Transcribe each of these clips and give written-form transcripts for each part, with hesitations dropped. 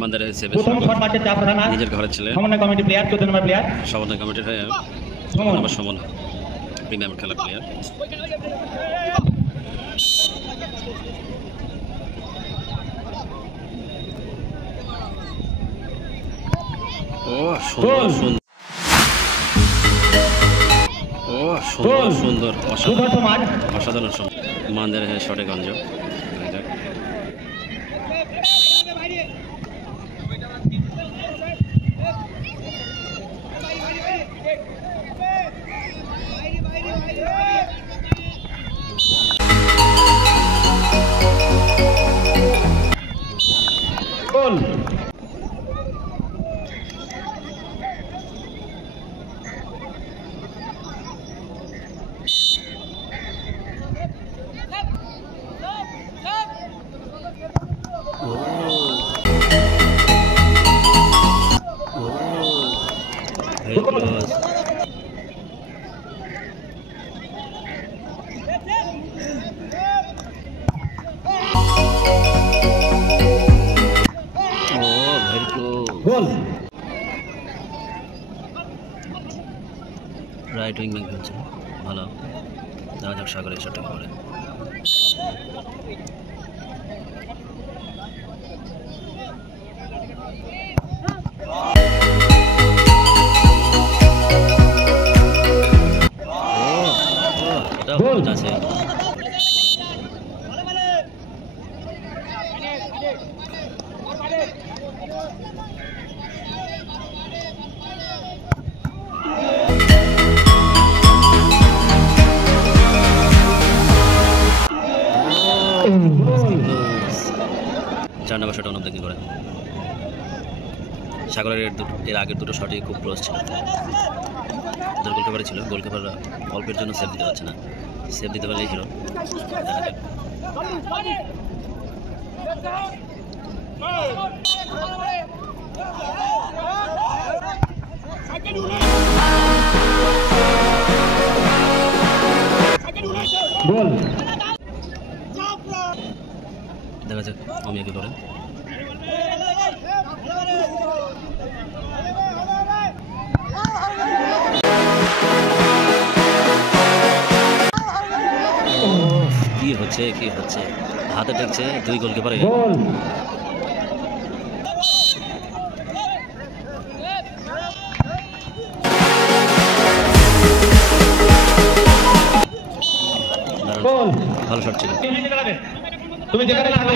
মান্দারে প্রথম শট মারছে চাপ রানা নিজের ঘরে ছিলেন সমন্বয় কমিটি প্লেয়ার 14 নম্বর প্লেয়ার সমন্বয় কমিটির হয়ে সুমন প্রিমিয়াম খেলা প্লেয়ার। ও সুন্দর সুন্দর ও সুন্দর সুন্দর অসাধারণ মান্দারে শটে গঞ্জ গোল গোল রাইট উইং ব্যাক খেলছে ভালো। দেখা যাক সাগরের শটে করে গোল আছে। চার নম্বর শট অনবদ্য করে সাগরের এর আগের দুটো শটই খুব ক্লোজ ছিল। গোলকিপারে ছিল, গোলকিপার অল্পের জন্য সেভ দিতে পারছে না, সেভ দিতে পারলেই হিরো। গোল দেখা যাক অমিয়া কি করে। কি হচ্ছে হাতে টেকছে দুই গোলকিপারে। গোল ভালো শট ছিল। তুমি যেখানে থাকো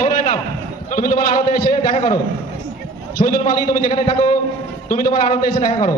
তুমি তোমার আড়তে এসে দেখা করো। শহীদুল মালি তুমি যেখানে থাকো তুমি তোমার আড়তে এসে দেখা করো।